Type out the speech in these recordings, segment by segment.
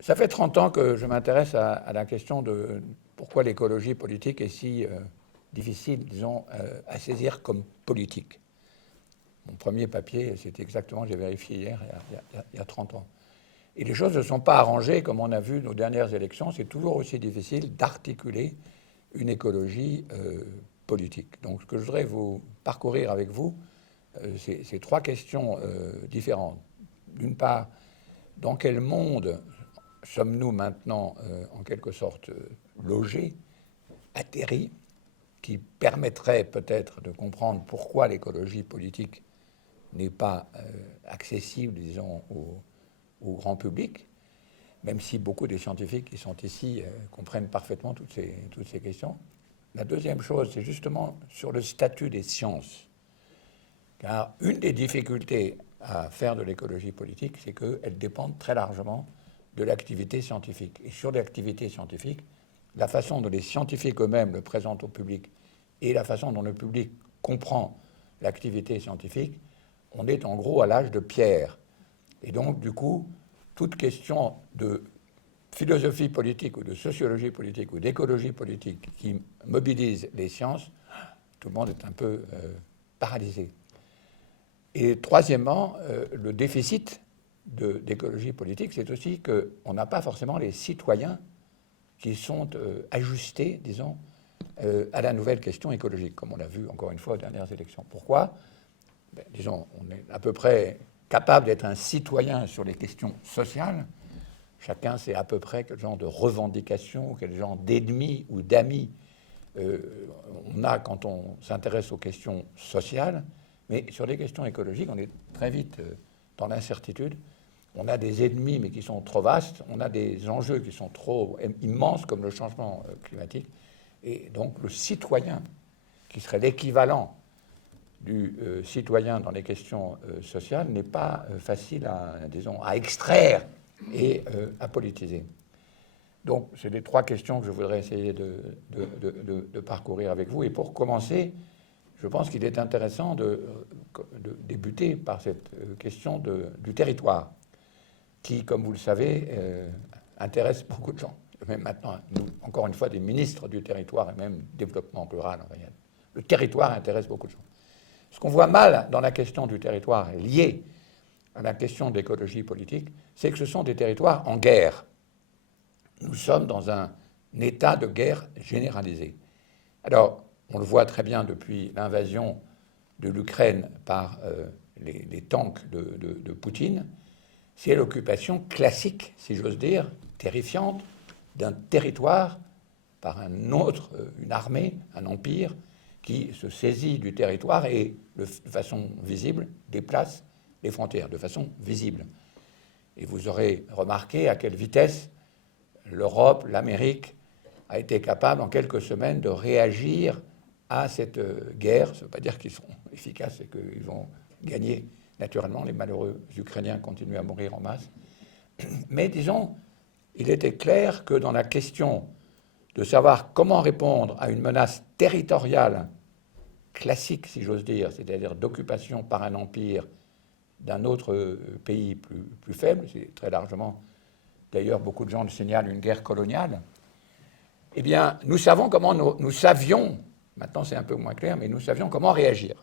Ça fait 30 ans que je m'intéresse à la question de pourquoi l'écologie politique est si difficile, disons, à saisir comme politique. Mon premier papier, c'est exactement, j'ai vérifié hier, il y a 30 ans. Et les choses ne sont pas arrangées, comme on a vu nos dernières élections. C'est toujours aussi difficile d'articuler une écologie politique. Donc, ce que je voudrais vous parcourir avec vous, c'est trois questions différentes. D'une part, dans quel monde sommes-nous maintenant, en quelque sorte, logés, atterris, qui permettrait peut-être de comprendre pourquoi l'écologie politique n'est pas accessible, disons, au grand public, même si beaucoup des scientifiques qui sont ici comprennent parfaitement toutes ces questions. La deuxième chose, c'est justement sur le statut des sciences. Car une des difficultés à faire de l'écologie politique, c'est qu'elle dépend très largement de l'activité scientifique. Et sur l'activité scientifique, la façon dont les scientifiques eux-mêmes le présentent au public et la façon dont le public comprend l'activité scientifique, on est en gros à l'âge de pierre. Et donc, du coup, toute question de philosophie politique ou de sociologie politique ou d'écologie politique qui mobilise les sciences, tout le monde est un peu paralysé. Et troisièmement, le déficit d'écologie politique, c'est aussi qu'on n'a pas forcément les citoyens qui sont ajustés, disons, à la nouvelle question écologique, comme on l'a vu encore une fois aux dernières élections. Pourquoi ? Disons, on est à peu près capable d'être un citoyen sur les questions sociales. Chacun sait à peu près quel genre de revendications, quel genre d'ennemis ou d'amis on a quand on s'intéresse aux questions sociales. Mais sur les questions écologiques, on est très vite dans l'incertitude. On a des ennemis, mais qui sont trop vastes. On a des enjeux qui sont trop immenses, comme le changement climatique. Et donc, le citoyen, qui serait l'équivalent du citoyen dans les questions sociales, n'est pas facile disons, à extraire et à politiser. Donc, c'est les trois questions que je voudrais essayer de parcourir avec vous. Et pour commencer, je pense qu'il est intéressant de débuter par cette question du territoire, qui, comme vous le savez, intéresse beaucoup de gens. Même maintenant, nous, encore une fois, des ministres du territoire et même développement rural en réalité. Le territoire intéresse beaucoup de gens. Ce qu'on voit mal dans la question du territoire liée à la question de l'écologie politique, c'est que ce sont des territoires en guerre. Nous sommes dans un état de guerre généralisé. Alors, on le voit très bien depuis l'invasion de l'Ukraine par les tanks de Poutine, c'est l'occupation classique, si j'ose dire, terrifiante, d'un territoire par un autre, une armée, un empire, qui se saisit du territoire et, de façon visible, déplace les frontières, de façon visible. Et vous aurez remarqué à quelle vitesse l'Europe, l'Amérique, a été capable en quelques semaines de réagir à cette guerre. Ça ne veut pas dire qu'ils seront efficaces et qu'ils vont gagner. Naturellement, les malheureux Ukrainiens continuent à mourir en masse. Mais disons, il était clair que dans la question de savoir comment répondre à une menace territoriale classique, si j'ose dire, c'est-à-dire d'occupation par un empire d'un autre pays plus faible, c'est très largement, d'ailleurs beaucoup de gens le signalent, une guerre coloniale, eh bien, nous savons comment nous savions, maintenant c'est un peu moins clair, mais nous savions comment réagir.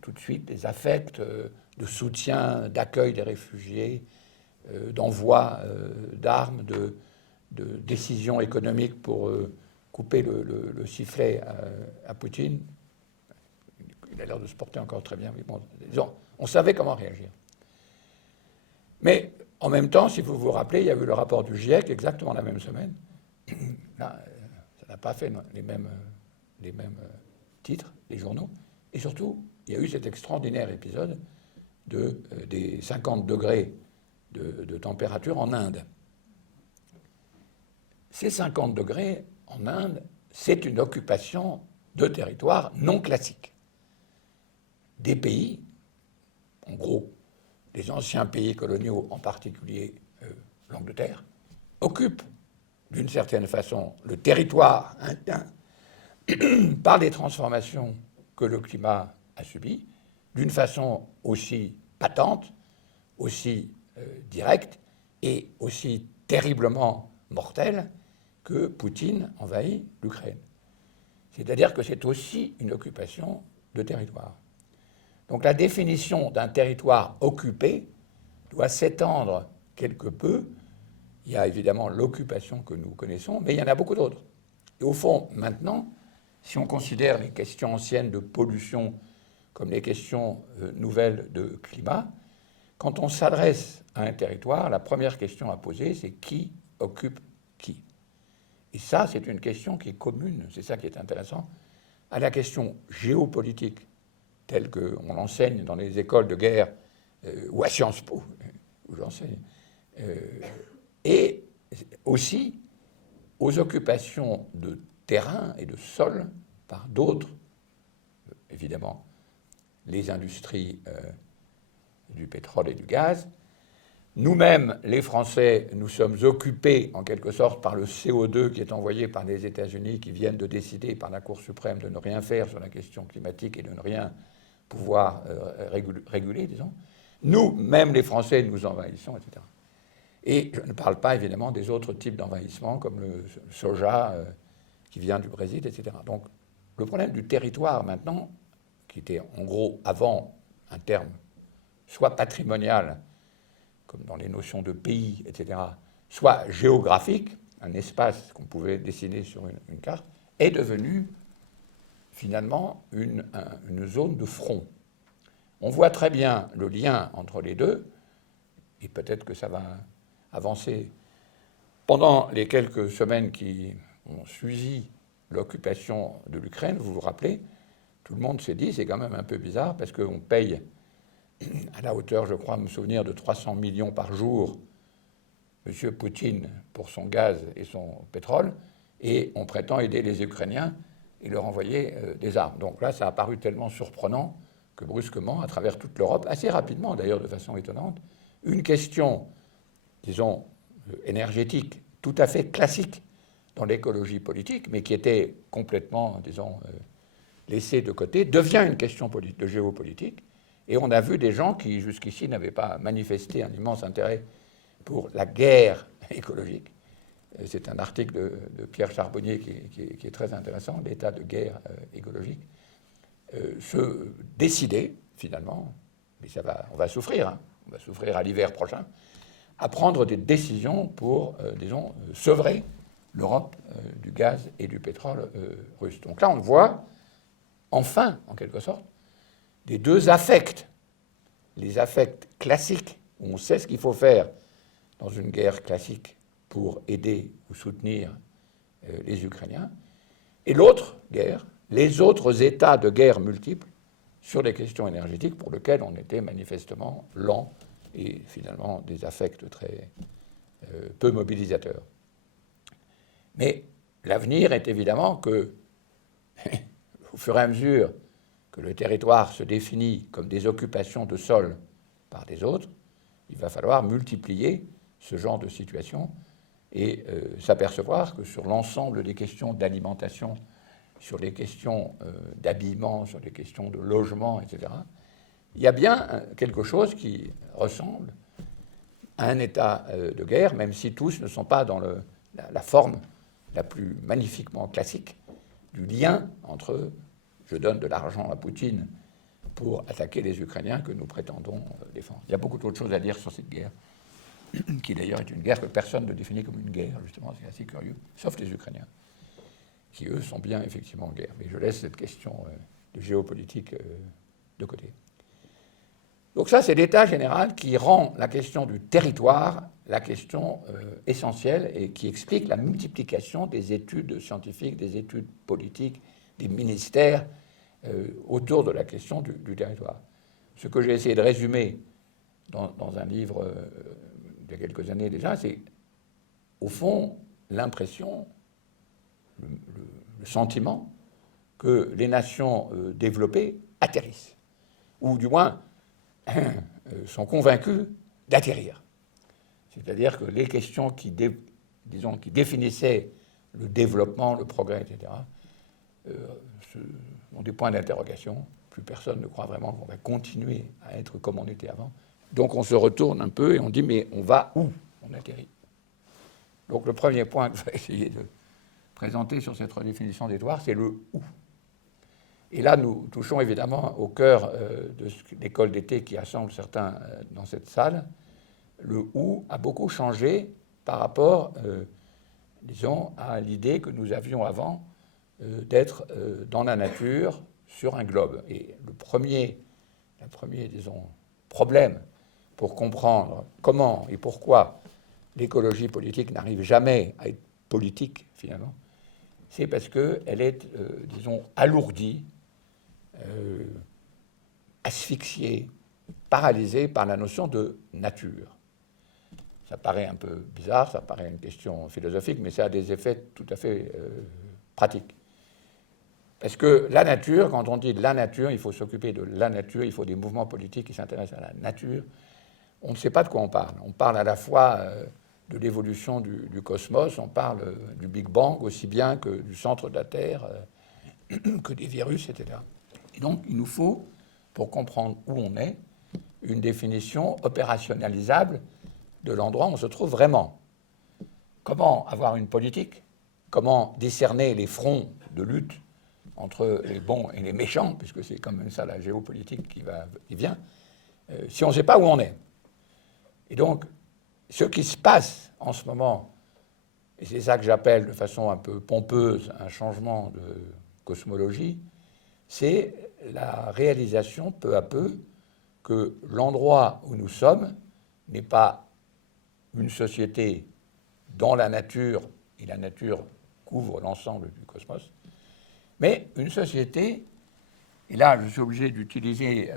Tout de suite, des affects de soutien, d'accueil des réfugiés, d'envoi d'armes, de décisions économiques pour couper le sifflet à Poutine. Il a l'air de se porter encore très bien, mais bon, disons, on savait comment réagir. Mais en même temps, si vous vous rappelez, il y a eu le rapport du GIEC exactement la même semaine. Là, ça n'a pas fait les mêmes titres, les journaux. Et surtout, il y a eu cet extraordinaire épisode des 50 degrés de température en Inde. Ces 50 degrés en Inde, c'est une occupation de territoire non classique. Des pays, en gros, les anciens pays coloniaux, en particulier l'Angleterre, occupent d'une certaine façon le territoire indien par les transformations que le climat a subies, d'une façon aussi patente, aussi directe, est aussi terriblement mortelle que Poutine envahit l'Ukraine. C'est-à-dire que c'est aussi une occupation de territoire. Donc la définition d'un territoire occupé doit s'étendre quelque peu. Il y a évidemment l'occupation que nous connaissons, mais il y en a beaucoup d'autres. Et au fond, maintenant, si on considère les questions anciennes de pollution comme les questions nouvelles de climat, quand on s'adresse à un territoire, la première question à poser, c'est qui occupe qui. Et ça, c'est une question qui est commune, c'est ça qui est intéressant, à la question géopolitique, telle qu'on l'enseigne dans les écoles de guerre ou à Sciences Po, où j'enseigne, et aussi aux occupations de terrain et de sol par d'autres, évidemment, les industries du pétrole et du gaz. Nous-mêmes, les Français, nous sommes occupés en quelque sorte par le CO2 qui est envoyé par les États-Unis, qui viennent de décider par la Cour suprême de ne rien faire sur la question climatique et de ne rien pouvoir réguler, disons. Nous, même les Français, nous envahissons, etc. Et je ne parle pas évidemment des autres types d'envahissement, comme le soja qui vient du Brésil, etc. Donc le problème du territoire maintenant, qui était en gros avant un terme soit patrimonial, comme dans les notions de pays, etc., soit géographique, un espace qu'on pouvait dessiner sur une carte, est devenu finalement une zone de front. On voit très bien le lien entre les deux, et peut-être que ça va avancer. Pendant les quelques semaines qui ont suivi l'occupation de l'Ukraine, vous vous rappelez, tout le monde s'est dit, c'est quand même un peu bizarre, parce qu'on paye à la hauteur, je crois, me souvenir, de 300 millions par jour, M. Poutine, pour son gaz et son pétrole, et on prétend aider les Ukrainiens et leur envoyer des armes. Donc là, ça a paru tellement surprenant que brusquement, à travers toute l'Europe, assez rapidement d'ailleurs, de façon étonnante, une question, disons, énergétique, tout à fait classique dans l'écologie politique, mais qui était complètement, disons, laissée de côté, devient une question de géopolitique. Et on a vu des gens qui, jusqu'ici, n'avaient pas manifesté un immense intérêt pour la guerre écologique. C'est un article de Pierre Charbonnier qui est très intéressant, l'état de guerre écologique. Se décider, finalement, mais on va souffrir, hein, on va souffrir à l'hiver prochain, à prendre des décisions pour, disons, sevrer l'Europe du gaz et du pétrole russe. Donc là, on voit, enfin, en quelque sorte, les deux affects, les affects classiques, où on sait ce qu'il faut faire dans une guerre classique pour aider ou soutenir les Ukrainiens, et l'autre guerre, les autres états de guerre multiples sur les questions énergétiques pour lesquels on était manifestement lent et finalement des affects très peu mobilisateurs. Mais l'avenir est évidemment que, au fur et à mesure que le territoire se définit comme des occupations de sol par des autres, il va falloir multiplier ce genre de situation et s'apercevoir que sur l'ensemble des questions d'alimentation, sur les questions d'habillement, sur les questions de logement, etc., il y a bien quelque chose qui ressemble à un état de guerre, même si tous ne sont pas dans la forme la plus magnifiquement classique du lien entre je donne de l'argent à Poutine pour attaquer les Ukrainiens que nous prétendons défendre. Il y a beaucoup d'autres choses à dire sur cette guerre, qui d'ailleurs est une guerre que personne ne définit comme une guerre, justement, c'est assez curieux, sauf les Ukrainiens, qui eux sont bien effectivement en guerre. Mais je laisse cette question de géopolitique de côté. Donc ça, c'est l'état général qui rend la question du territoire la question essentielle et qui explique la multiplication des études scientifiques, des études politiques, des ministères autour de la question du territoire. Ce que j'ai essayé de résumer dans un livre il y a quelques années déjà, c'est au fond l'impression, le sentiment que les nations développées atterrissent, ou du moins sont convaincus d'atterrir. C'est-à-dire que les questions qui définissaient le développement, le progrès, etc., ont des points d'interrogation. Plus personne ne croit vraiment qu'on va continuer à être comme on était avant. Donc on se retourne un peu et on dit, mais on va où? On on atterrit. Donc le premier point que je vais essayer de présenter sur cette redéfinition des devoirs, c'est le « où ». Et là, nous touchons évidemment au cœur de l'école d'été qui rassemble certains dans cette salle. Le « où » a beaucoup changé par rapport, disons, à l'idée que nous avions avant d'être dans la nature sur un globe. Et le premier disons, problème pour comprendre comment et pourquoi l'écologie politique n'arrive jamais à être politique, finalement, c'est parce qu'elle est, disons, alourdie, asphyxiée, paralysée par la notion de nature. Ça paraît un peu bizarre, ça paraît une question philosophique, mais ça a des effets tout à fait pratiques. Parce que la nature, quand on dit la nature, il faut s'occuper de la nature, il faut des mouvements politiques qui s'intéressent à la nature, on ne sait pas de quoi on parle. On parle à la fois de l'évolution du cosmos, on parle du Big Bang aussi bien que du centre de la Terre, que des virus, etc. Et donc, il nous faut, pour comprendre où on est, une définition opérationnalisable de l'endroit où on se trouve vraiment. Comment avoir une politique? Comment discerner les fronts de lutte entre les bons et les méchants, puisque c'est quand même ça la géopolitique qui vient, si on ne sait pas où on est. Et donc, ce qui se passe en ce moment, et c'est ça que j'appelle de façon un peu pompeuse un changement de cosmologie, c'est la réalisation peu à peu que l'endroit où nous sommes n'est pas une société dans la nature, et la nature couvre l'ensemble du cosmos, mais une société, et là je suis obligé d'utiliser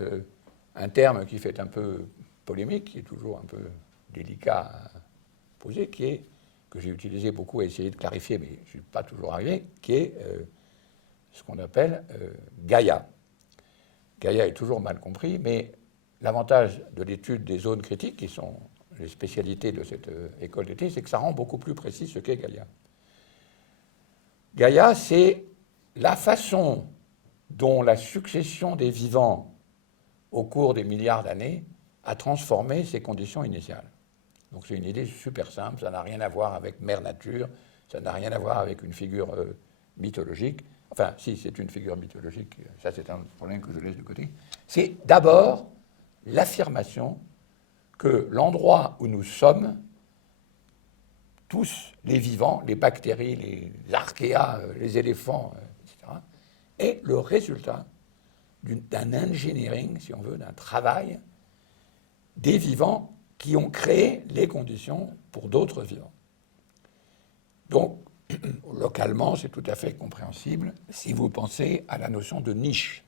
un terme qui fait un peu polémique, qui est toujours un peu délicat à poser, que j'ai utilisé beaucoup à essayer de clarifier, mais je ne suis pas toujours arrivé, qui est ce qu'on appelle Gaïa. Gaïa est toujours mal compris, mais l'avantage de l'étude des zones critiques, qui sont les spécialités de cette école d'été, c'est que ça rend beaucoup plus précis ce qu'est Gaïa. Gaïa, c'est la façon dont la succession des vivants au cours des milliards d'années a transformé ces conditions initiales. Donc c'est une idée super simple, ça n'a rien à voir avec Mère Nature, ça n'a rien à voir avec une figure mythologique. Enfin, si, c'est une figure mythologique, ça c'est un problème que je laisse de côté. C'est d'abord l'affirmation que l'endroit où nous sommes, tous les vivants, les bactéries, les archéas, les éléphants, etc., est le résultat d'un engineering, si on veut, d'un travail des vivants qui ont créé les conditions pour d'autres vivants. Donc, localement, c'est tout à fait compréhensible si vous pensez à la notion de niche.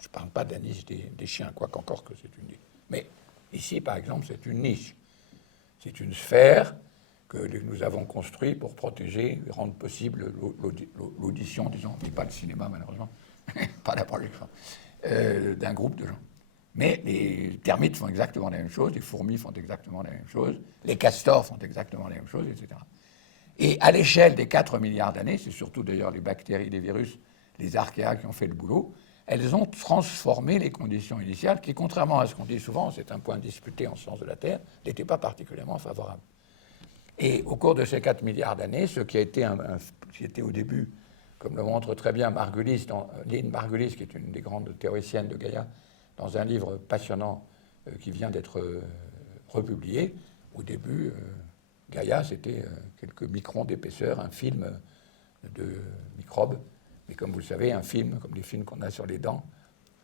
Je ne parle pas de la niche des chiens, quoique encore que c'est une niche. Mais ici, par exemple, c'est une niche. C'est une sphère que nous avons construite pour protéger et rendre possible l'audition, disons, mais pas le cinéma, malheureusement, pas la projection, d'un groupe de gens. Mais les termites font exactement la même chose, les fourmis font exactement la même chose, les castors font exactement la même chose, etc. Et à l'échelle des 4 milliards d'années, c'est surtout d'ailleurs les bactéries, les virus, les archéas qui ont fait le boulot, elles ont transformé les conditions initiales qui, contrairement à ce qu'on dit souvent, c'est un point disputé en sciences de la Terre, n'étaient pas particulièrement favorables. Et au cours de ces 4 milliards d'années, ce qui a été, qui était au début, comme le montre très bien Margulis, Lynn Margulis, qui est une des grandes théoriciennes de Gaïa, dans un livre passionnant qui vient d'être republié, au début, Gaïa, c'était quelques microns d'épaisseur, un film de microbes. Mais comme vous le savez, un film, comme les films qu'on a sur les dents,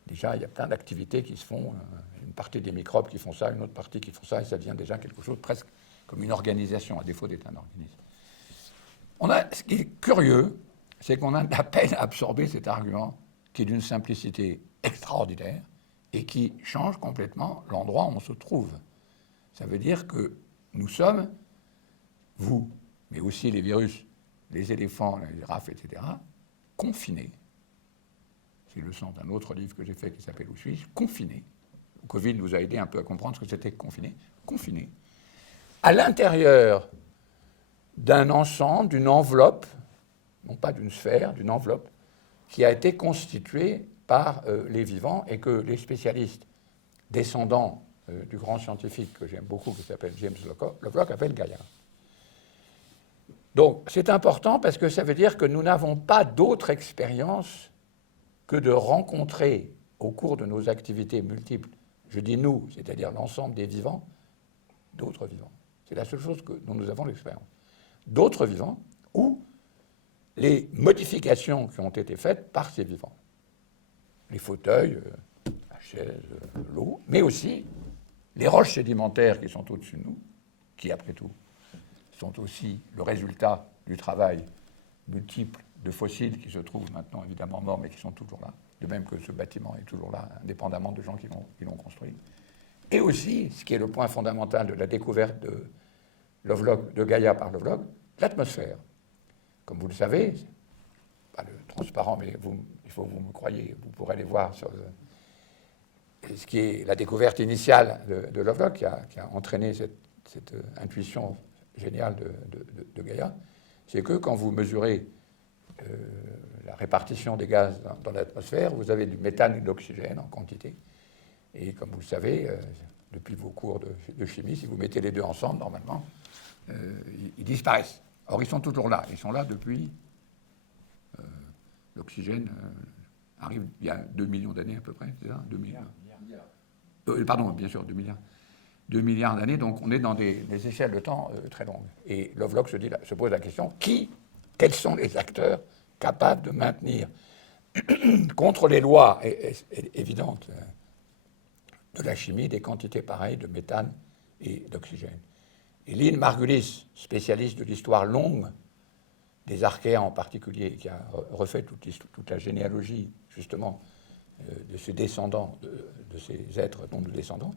déjà, il y a plein d'activités qui se font, une partie des microbes qui font ça, une autre partie qui font ça, et ça devient déjà quelque chose presque comme une organisation, à défaut d'être un organisme. Ce qui est curieux, c'est qu'on a de la peine à absorber cet argument qui est d'une simplicité extraordinaire et qui change complètement l'endroit où on se trouve. Ça veut dire que nous sommes, vous, mais aussi les virus, les éléphants, les girafes, etc., confinés. C'est le sens d'un autre livre que j'ai fait qui s'appelle « Où suis-je ?» Confinés. Le Covid nous a aidé un peu à comprendre ce que c'était confiné. Confinés. À l'intérieur d'un ensemble, d'une enveloppe, non pas d'une sphère, d'une enveloppe, qui a été constituée par les vivants et que les spécialistes descendants du grand scientifique que j'aime beaucoup, qui s'appelle James Lovelock, appelle Gaïa. Donc, c'est important parce que ça veut dire que nous n'avons pas d'autre expérience que de rencontrer, au cours de nos activités multiples, je dis nous, c'est-à-dire l'ensemble des vivants, d'autres vivants. C'est la seule chose dont nous avons l'expérience. D'autres vivants ou les modifications qui ont été faites par ces vivants. Les fauteuils, la chaise, l'eau, mais aussi les roches sédimentaires qui sont au-dessus de nous, qui, après tout, sont aussi le résultat du travail multiple de fossiles qui se trouvent maintenant évidemment morts, mais qui sont toujours là, de même que ce bâtiment est toujours là, indépendamment de gens qui l'ont construit. Et aussi, ce qui est le point fondamental de la découverte de Gaïa par Lovelock, l'atmosphère. Comme vous le savez, pas le transparent, mais il faut que vous me croyez, vous pourrez aller voir sur ce qui est la découverte initiale de Lovelock, qui a entraîné cette intuition géniale de Gaïa, c'est que quand vous mesurez la répartition des gaz dans l'atmosphère, vous avez du méthane et de l'oxygène en quantité. Et comme vous le savez, depuis vos cours de chimie, si vous mettez les deux ensemble, normalement, ils disparaissent. Or, ils sont toujours là. Ils sont là depuis... l'oxygène arrive il y a 2 millions d'années à peu près, c'est ça 2 milliards. Pardon, bien sûr, 2 milliards. 2 milliards d'années, donc on est dans des échelles de temps très longues. Et Lovelock se pose la question, quels sont les acteurs capables de maintenir contre les lois évidentes de la chimie des quantités pareilles de méthane et d'oxygène. Et Lynn Margulis, spécialiste de l'histoire longue des archéens en particulier, qui a refait toute la généalogie justement de ces descendants, de ces êtres dont nous descendons,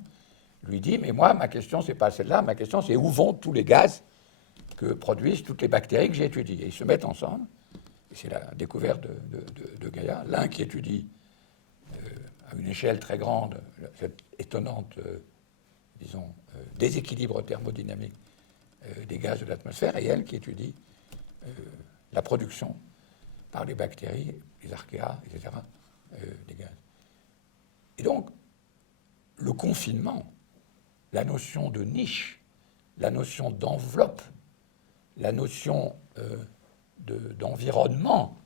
lui dit, mais moi, ma question, c'est pas celle-là, ma question, c'est où vont tous les gaz que produisent toutes les bactéries que j'ai étudiées. Et ils se mettent ensemble, et c'est la découverte de Gaïa, l'un qui étudie à une échelle très grande cette étonnante, disons, déséquilibre thermodynamique des gaz de l'atmosphère, et elle qui étudie la production par les bactéries, les archéas, etc., des gaz. Et donc, le confinement, la notion de niche, la notion d'enveloppe, la notion d'environnement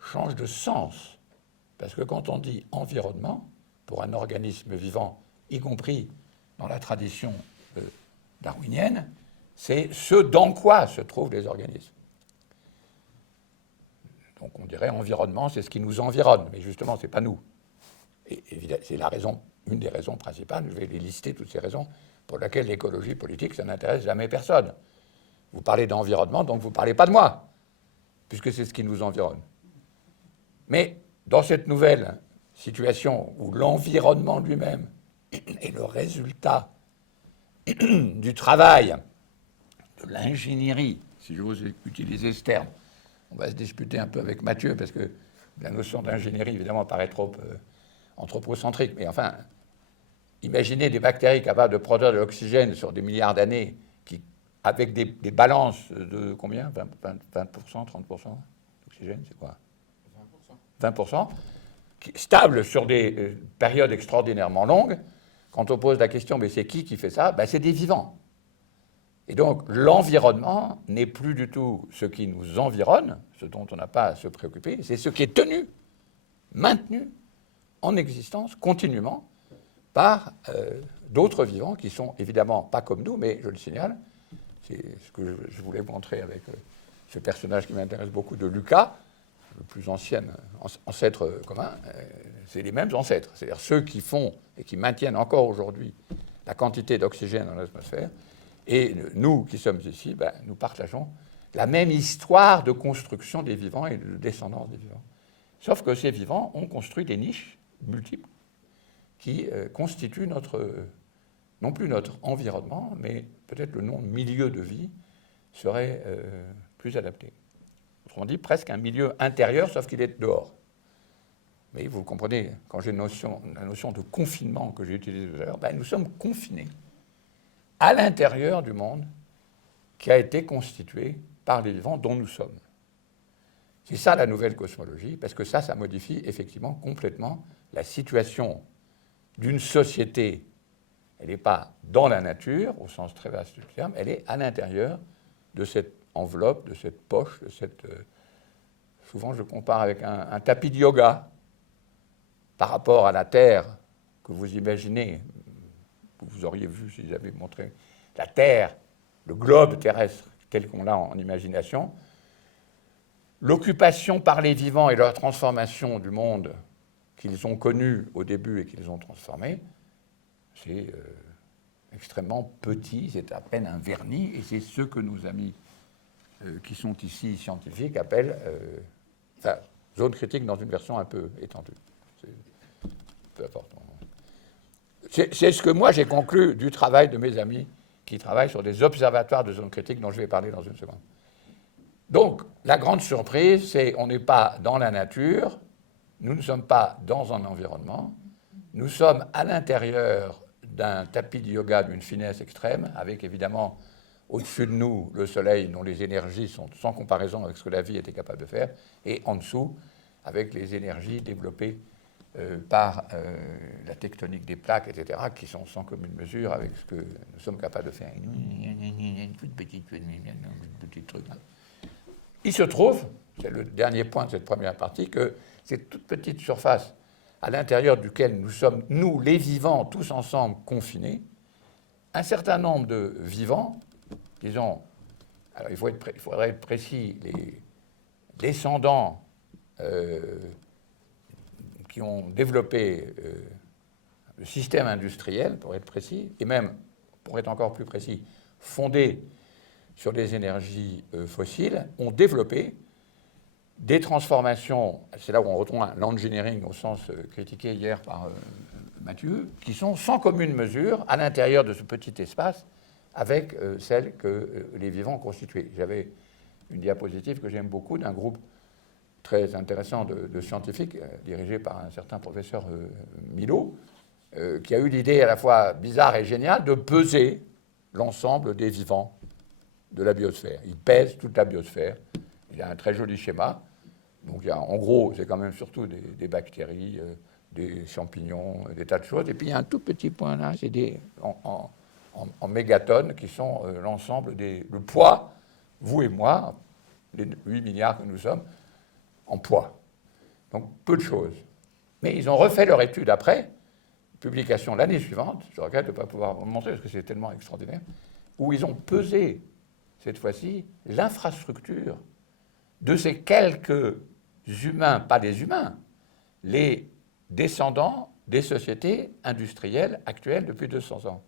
change de sens. Parce que quand on dit environnement, pour un organisme vivant, y compris dans la tradition darwinienne, c'est ce dans quoi se trouvent les organismes. Donc on dirait environnement, c'est ce qui nous environne, mais justement, ce n'est pas nous. Et c'est la raison, une des raisons principales, je vais les lister toutes ces raisons, pour lesquelles l'écologie politique, ça n'intéresse jamais personne. Vous parlez d'environnement, donc vous ne parlez pas de moi, puisque c'est ce qui nous environne. Mais dans cette nouvelle situation où l'environnement lui-même est le résultat du travail, de l'ingénierie, si j'ose utiliser ce terme, on va se disputer un peu avec Mathieu, parce que la notion d'ingénierie, évidemment, paraît trop anthropocentrique. Mais enfin, imaginez des bactéries capables de produire de l'oxygène sur des milliards d'années, avec des balances de combien 20%, 30% d'oxygène, c'est quoi 20%, stable sur des périodes extraordinairement longues. Quand on pose la question, mais c'est qui fait ça? Ben, c'est des vivants. Et donc, l'environnement n'est plus du tout ce qui nous environne, ce dont on n'a pas à se préoccuper, c'est ce qui est tenu, maintenu en existence continuellement par d'autres vivants qui sont évidemment pas comme nous, mais je le signale, c'est ce que je voulais montrer avec ce personnage qui m'intéresse beaucoup de Lucas, le plus ancien ancêtre commun, c'est les mêmes ancêtres, c'est-à-dire ceux qui font et qui maintiennent encore aujourd'hui la quantité d'oxygène dans l'atmosphère. Et nous qui sommes ici, ben, nous partageons la même histoire de construction des vivants et de descendance des vivants. Sauf que ces vivants ont construit des niches multiples qui constituent non plus notre environnement, mais peut-être le nom milieu de vie serait plus adapté. Autrement dit, presque un milieu intérieur, sauf qu'il est dehors. Mais vous comprenez, quand j'ai la notion de confinement que j'ai utilisée tout à l'heure, ben, nous sommes confinés à l'intérieur du monde qui a été constitué par les vivants dont nous sommes. C'est ça la nouvelle cosmologie, parce que ça modifie effectivement complètement la situation d'une société Elle n'est pas dans la nature, au sens très vaste du terme, elle est à l'intérieur de cette enveloppe, de cette poche, de cette... souvent, je compare avec un tapis de yoga par rapport à la Terre que vous imaginez, que vous auriez vu si j'avais montré la Terre, le globe terrestre tel qu'on l'a en imagination. L'occupation par les vivants et leur transformation du monde qu'ils ont connu au début et qu'ils ont transformé, c'est extrêmement petit, c'est à peine un vernis, et c'est ce que nos amis qui sont ici scientifiques appellent zone critique dans une version un peu étendue. C'est peu important. C'est ce que moi j'ai conclu du travail de mes amis qui travaillent sur des observatoires de zone critique dont je vais parler dans une seconde. Donc, la grande surprise, c'est qu'on n'est pas dans la nature, nous ne sommes pas dans un environnement, nous sommes à l'intérieur d'un tapis de yoga d'une finesse extrême, avec évidemment au-dessus de nous le soleil dont les énergies sont sans comparaison avec ce que la vie était capable de faire, et en dessous avec les énergies développées par la tectonique des plaques, etc., qui sont sans commune mesure avec ce que nous sommes capables de faire. Une petite truc là. Il se trouve, c'est le dernier point de cette première partie, que cette toute petite surface à l'intérieur duquel nous sommes, nous, les vivants, tous ensemble confinés, un certain nombre de vivants, disons, alors il faudrait être précis, les descendants qui ont développé le système industriel, pour être précis, et même, pour être encore plus précis, fondé sur les énergies fossiles, ont développé des transformations, c'est là où on retrouve l'engineering au sens critiqué hier par Mathieu, qui sont sans commune mesure à l'intérieur de ce petit espace avec celles que les vivants ont constituées. J'avais une diapositive que j'aime beaucoup d'un groupe très intéressant de scientifiques dirigé par un certain professeur Milo, qui a eu l'idée à la fois bizarre et géniale de peser l'ensemble des vivants de la biosphère. Il pèse toute la biosphère. Il a un très joli schéma. Donc, en gros, c'est quand même surtout des bactéries, des champignons, des tas de choses. Et puis, il y a un tout petit point là, c'est en mégatonnes, qui sont l'ensemble le poids, vous et moi, les 8 milliards que nous sommes, en poids. Donc, peu de choses. Mais ils ont refait leur étude après, publication l'année suivante, je regrette de ne pas pouvoir vous le montrer parce que c'est tellement extraordinaire, où ils ont pesé, cette fois-ci, l'infrastructure de ces quelques humains, pas des humains, les descendants des sociétés industrielles actuelles depuis 200 ans.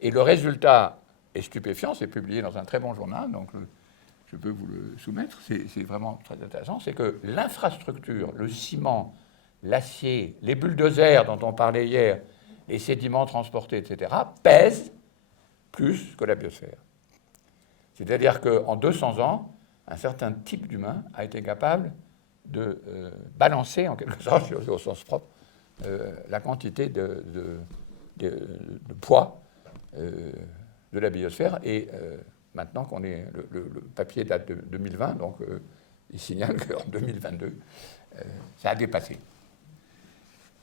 Et le résultat est stupéfiant, c'est publié dans un très bon journal, donc je peux vous le soumettre, c'est vraiment très intéressant, c'est que l'infrastructure, le ciment, l'acier, les bulldozers dont on parlait hier, les sédiments transportés, etc., pèsent plus que la biosphère. C'est-à-dire qu'en 200 ans, un certain type d'humain a été capable de balancer, en quelque sorte, au sens propre, la quantité de poids de la biosphère. Et maintenant qu'on est... Le papier date de 2020, donc il signale qu'en 2022, ça a dépassé.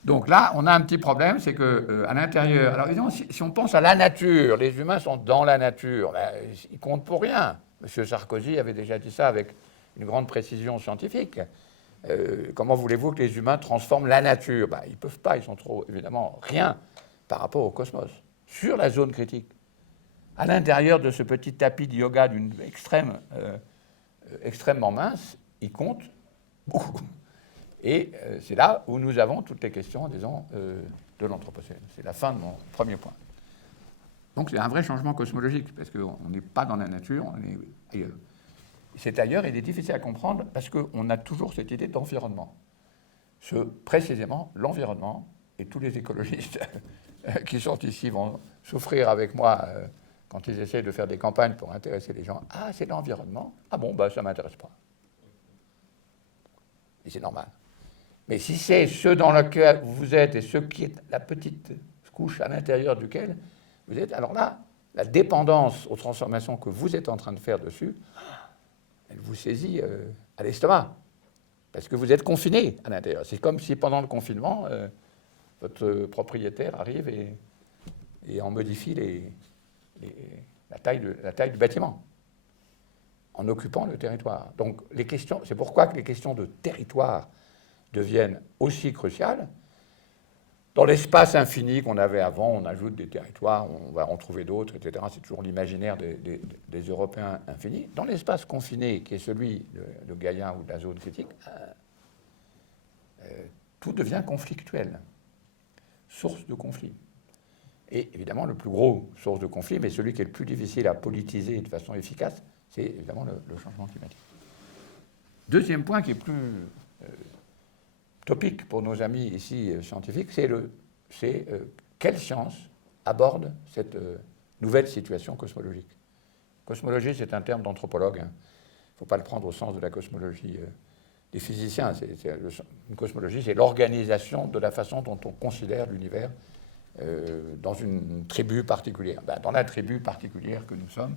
Donc là, on a un petit problème, c'est qu'à l'intérieur... Alors évidemment, si on pense à la nature, les humains sont dans la nature, ben, ils comptent pour rien. M. Sarkozy avait déjà dit ça avec une grande précision scientifique. Comment voulez-vous que les humains transforment la nature? Ben, ils ne peuvent pas, ils sont trop, évidemment, rien par rapport au cosmos, sur la zone critique. À l'intérieur de ce petit tapis de yoga d'une extrêmement mince, ils comptent beaucoup. Et c'est là où nous avons toutes les questions, disons, de l'Anthropocène. C'est la fin de mon premier point. Donc c'est un vrai changement cosmologique, parce qu'on n'est pas dans la nature, on est ailleurs. Cet ailleurs, il est difficile à comprendre, parce qu'on a toujours cette idée d'environnement. Précisément, l'environnement, et tous les écologistes qui sont ici vont souffrir avec moi quand ils essaient de faire des campagnes pour intéresser les gens. Ah, c'est l'environnement. Ah bon, bah, ça ne m'intéresse pas. Et c'est normal. Mais si c'est ce dans lequel vous êtes et ce qui est la petite couche à l'intérieur duquel vous êtes, alors là, la dépendance aux transformations que vous êtes en train de faire dessus, elle vous saisit à l'estomac, parce que vous êtes confiné à l'intérieur. C'est comme si pendant le confinement, votre propriétaire arrive et et on modifie la taille du bâtiment, en occupant le territoire. Donc c'est pourquoi que les questions de territoire deviennent aussi cruciales. Dans l'espace infini qu'on avait avant, on ajoute des territoires, on va en trouver d'autres, etc. C'est toujours l'imaginaire des Européens infinis. Dans l'espace confiné, qui est celui de Gaïa ou de la zone critique, tout devient conflictuel, source de conflit. Et évidemment, le plus gros source de conflit, mais celui qui est le plus difficile à politiser de façon efficace, c'est évidemment le changement climatique. Deuxième point qui est plus topique pour nos amis ici scientifiques, c'est quelle science aborde cette nouvelle situation cosmologique. Cosmologie, c'est un terme d'anthropologue. Il ne faut pas le prendre au sens de la cosmologie des physiciens. Une cosmologie, c'est l'organisation de la façon dont on considère l'univers dans une tribu particulière. Dans la tribu particulière que nous sommes,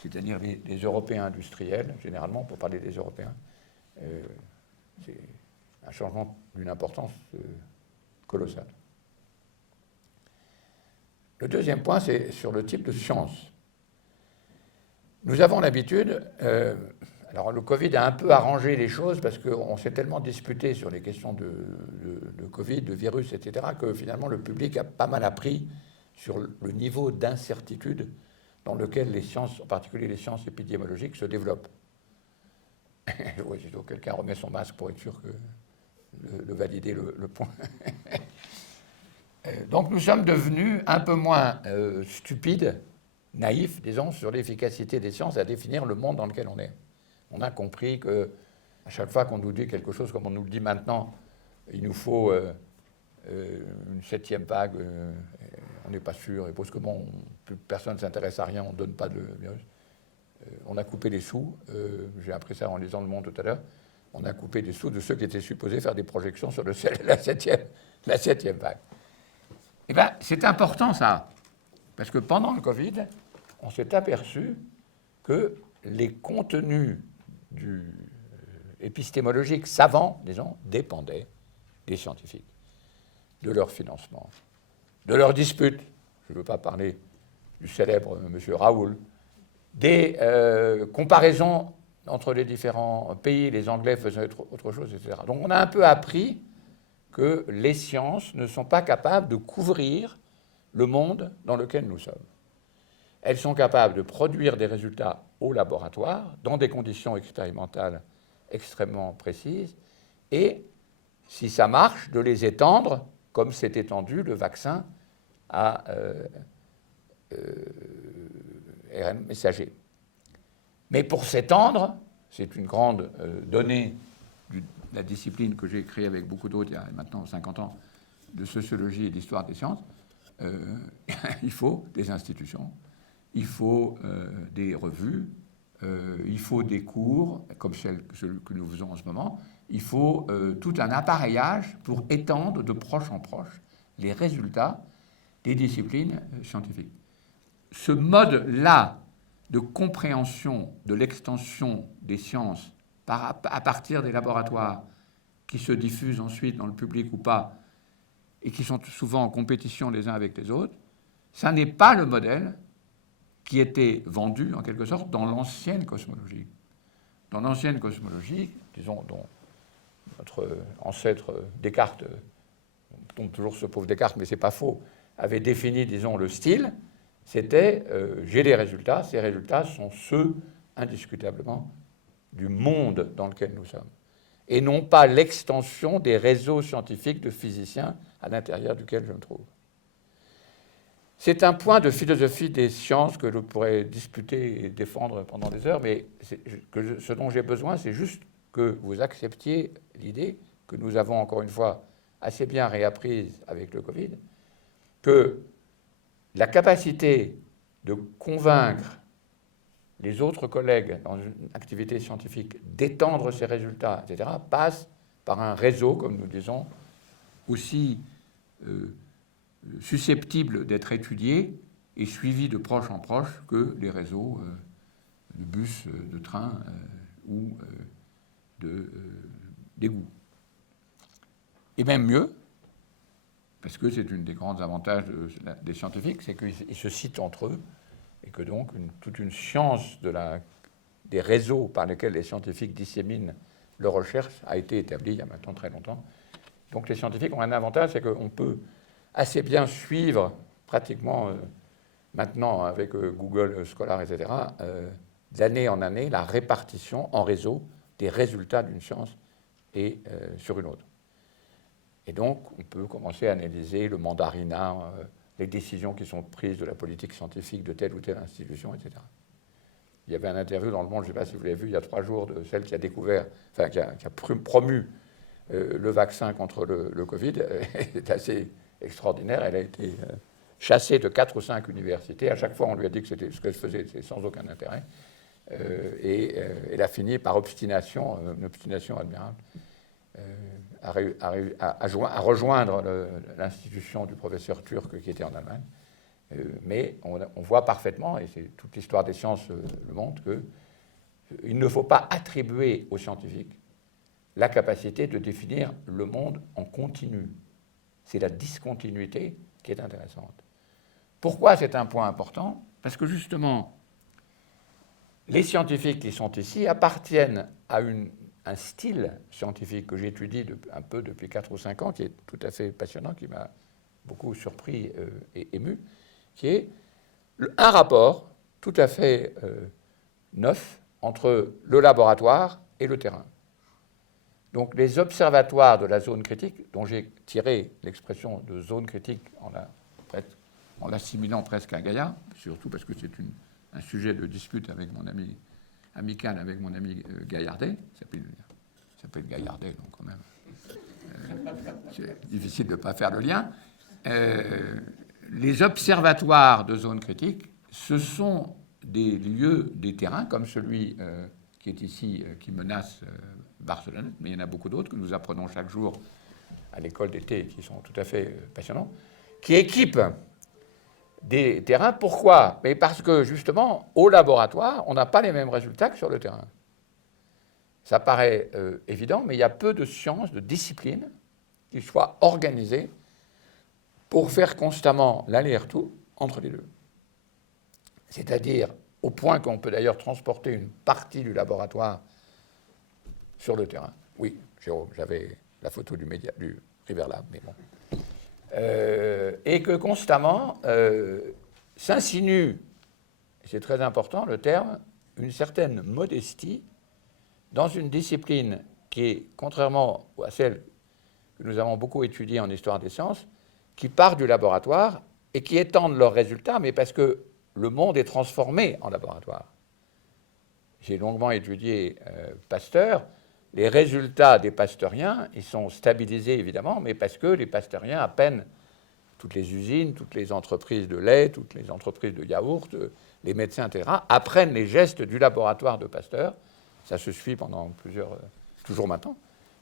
c'est-à-dire les Européens industriels, généralement, pour parler des Européens, c'est un changement d'une importance colossale. Le deuxième point, c'est sur le type de science. Nous avons l'habitude, alors le Covid a un peu arrangé les choses parce qu'on s'est tellement disputé sur les questions de Covid, de virus, etc., que finalement le public a pas mal appris sur le niveau d'incertitude dans lequel les sciences, en particulier les sciences épidémiologiques, se développent. Oui, quelqu'un remet son masque pour être sûr que de valider le point. Donc nous sommes devenus un peu moins stupides, naïfs, disons, sur l'efficacité des sciences à définir le monde dans lequel on est. On a compris qu'à chaque fois qu'on nous dit quelque chose, comme on nous le dit maintenant, il nous faut une 7e vague, on n'est pas sûr, et parce que bon, plus personne ne s'intéresse à rien, on ne donne pas de virus. On a coupé les sous, j'ai appris ça en lisant Le Monde tout à l'heure, on a coupé des sous de ceux qui étaient supposés faire des projections sur la 7e vague. Eh bien, c'est important ça, parce que pendant le Covid, on s'est aperçu que les contenus épistémologiques savants, disons, dépendaient des scientifiques, de leur financement, de leurs disputes. Je ne veux pas parler du célèbre M. Raoul, des comparaisons entre les différents pays, les Anglais faisaient autre chose, etc. Donc on a un peu appris que les sciences ne sont pas capables de couvrir le monde dans lequel nous sommes. Elles sont capables de produire des résultats au laboratoire, dans des conditions expérimentales extrêmement précises, et, si ça marche, de les étendre, comme s'est étendu le vaccin à ARN messager. Mais pour s'étendre, c'est une grande donnée de la discipline que j'ai créée avec beaucoup d'autres il y a maintenant 50 ans, de sociologie et d'histoire des sciences, il faut des institutions, il faut des revues, il faut des cours, comme celle que nous faisons en ce moment, il faut tout un appareillage pour étendre de proche en proche les résultats des disciplines scientifiques. Ce mode-là de compréhension de l'extension des sciences à partir des laboratoires qui se diffusent ensuite dans le public ou pas, et qui sont souvent en compétition les uns avec les autres, ça n'est pas le modèle qui était vendu, en quelque sorte, dans l'ancienne cosmologie. Dans l'ancienne cosmologie, disons, dont notre ancêtre Descartes, on tombe toujours ce pauvre Descartes, mais c'est pas faux, avait défini, disons, le style, c'était j'ai des résultats, ces résultats sont ceux, indiscutablement, du monde dans lequel nous sommes, et non pas l'extension des réseaux scientifiques de physiciens à l'intérieur duquel je me trouve. C'est un point de philosophie des sciences que je pourrais disputer et défendre pendant des heures, mais ce dont j'ai besoin, c'est juste que vous acceptiez l'idée que nous avons encore une fois assez bien réapprise avec le Covid, que la capacité de convaincre les autres collègues dans une activité scientifique d'étendre ces résultats, etc., passe par un réseau, comme nous disons, aussi susceptible d'être étudié et suivi de proche en proche que les réseaux de bus, de train ou d'égouts. Et même mieux, parce que c'est une des grands avantages des scientifiques, c'est qu'ils se citent entre eux, et que donc toute une science des réseaux par lesquels les scientifiques disséminent leurs recherches a été établie il y a maintenant très longtemps. Donc les scientifiques ont un avantage, c'est qu'on peut assez bien suivre pratiquement maintenant avec Google Scholar, etc., d'année en année, la répartition en réseau des résultats d'une science et sur une autre. Et donc, on peut commencer à analyser le mandarinat, les décisions qui sont prises de la politique scientifique de telle ou telle institution, etc. Il y avait un interview dans Le Monde, je ne sais pas si vous l'avez vu, il y a 3 jours, de celle qui a découvert, enfin, qui a promu le vaccin contre le Covid. C'est assez extraordinaire. Elle a été chassée de 4 ou 5 universités. À chaque fois, on lui a dit que c'était ce qu'elle faisait, c'est sans aucun intérêt. Et elle a fini par obstination, une obstination admirable, à rejoindre l'institution du professeur turc qui était en Allemagne. Mais on voit parfaitement, et c'est toute l'histoire des sciences le montre, qu'il ne faut pas attribuer aux scientifiques la capacité de définir le monde en continu. C'est la discontinuité qui est intéressante. Pourquoi c'est un point important? Parce que justement, les scientifiques qui sont ici appartiennent à un style scientifique que j'étudie un peu depuis 4 ou 5 ans, qui est tout à fait passionnant, qui m'a beaucoup surpris et ému, qui est un rapport tout à fait neuf entre le laboratoire et le terrain. Donc les observatoires de la zone critique, dont j'ai tiré l'expression de zone critique en l'assimilant presque à Gaïa, surtout parce que c'est un sujet de dispute avec mon ami amical, avec mon ami Gaillardet, il s'appelle Gaillardet, donc quand même, c'est difficile de ne pas faire le lien. Les observatoires de zone critique, ce sont des lieux, des terrains, comme celui qui est ici, qui menace Barcelone, mais il y en a beaucoup d'autres que nous apprenons chaque jour à l'école d'été, qui sont tout à fait passionnants, qui équipent des terrains. Pourquoi? Mais parce que, justement, au laboratoire, on n'a pas les mêmes résultats que sur le terrain. Ça paraît évident, mais il y a peu de sciences, de disciplines qui soient organisées pour faire constamment l'aller-retour entre les deux. C'est-à-dire, au point qu'on peut d'ailleurs transporter une partie du laboratoire sur le terrain. Oui, Jérôme, j'avais la photo du River Lab, mais bon. Et que constamment s'insinue, c'est très important le terme, une certaine modestie dans une discipline qui est, contrairement à celle que nous avons beaucoup étudiée en histoire des sciences, qui part du laboratoire et qui étendent leurs résultats, mais parce que le monde est transformé en laboratoire. J'ai longuement étudié Pasteur. Les résultats des pasteuriens, ils sont stabilisés évidemment, mais parce que les pasteuriens, à peine toutes les usines, toutes les entreprises de lait, toutes les entreprises de yaourt, les médecins, etc., apprennent les gestes du laboratoire de Pasteur. Ça se suit pendant toujours maintenant.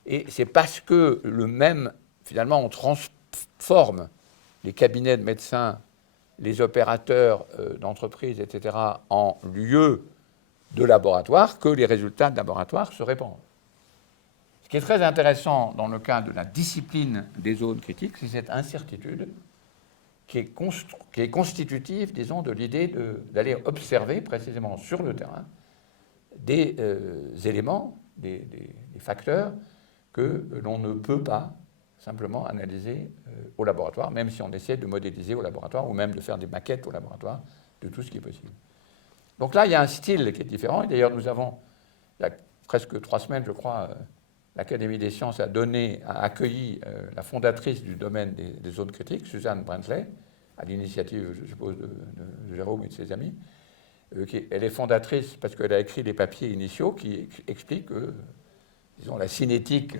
Et c'est parce que finalement, on transforme les cabinets de médecins, les opérateurs d'entreprises, etc., en lieux de laboratoire, que les résultats de laboratoire se répandent. Ce qui est très intéressant dans le cas de la discipline des zones critiques, c'est cette incertitude qui est constitutive, disons, de l'idée d'aller observer précisément sur le terrain des éléments, des facteurs que l'on ne peut pas simplement analyser au laboratoire, même si on essaie de modéliser au laboratoire ou même de faire des maquettes au laboratoire de tout ce qui est possible. Donc là, il y a un style qui est différent. Et d'ailleurs, nous avons, il y a presque 3 semaines, je crois, l'Académie des sciences a accueilli la fondatrice du domaine des zones critiques, Suzanne Brentley, à l'initiative, je suppose, de Jérôme et de ses amis. Elle est fondatrice parce qu'elle a écrit des papiers initiaux qui expliquent que, disons, la cinétique